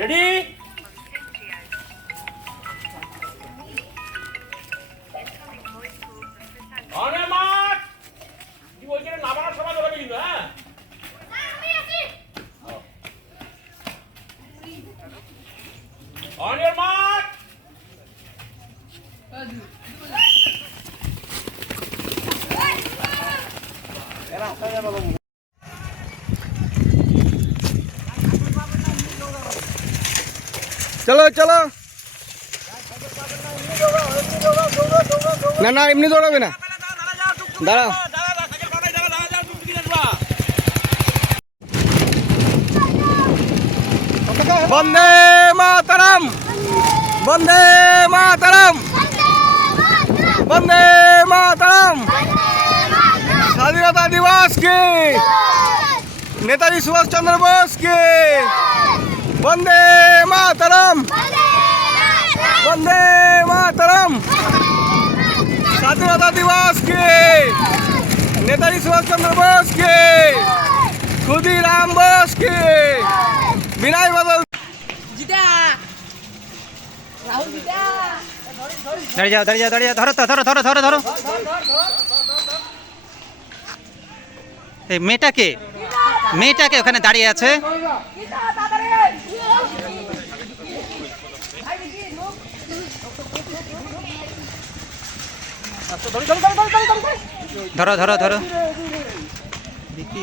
ready অনে মাঠ কি বলছিস নামানোর সময় ধরে কিন্তু হ্যাঁ অনের মাঠ চলো চলো না না এমনি দৌড়াবে না দাঁড়াও বন্দে মাতরম বন্দে মাতরম বন্দে মাতরম স্বাধীনতা দিবস के नेताजी सुभाष चंद्र बोस के वंदे मातरम वंदे मातरम स्वाधीनता दिवस के नेताजी सुभाष चंद्र बोस के खुदीराम बोस के विनय बदल जीता राहुल जीता দাঁড়িয়ে যাও দাঁড়িয়ে যাও দাঁড়িয়ে যাও ধরো তো ধরো ধরো ধরো ধরো এই মেয়েটাকে ওখানে দাঁড়িয়ে আছে ধরো ধরো ধরো দেখি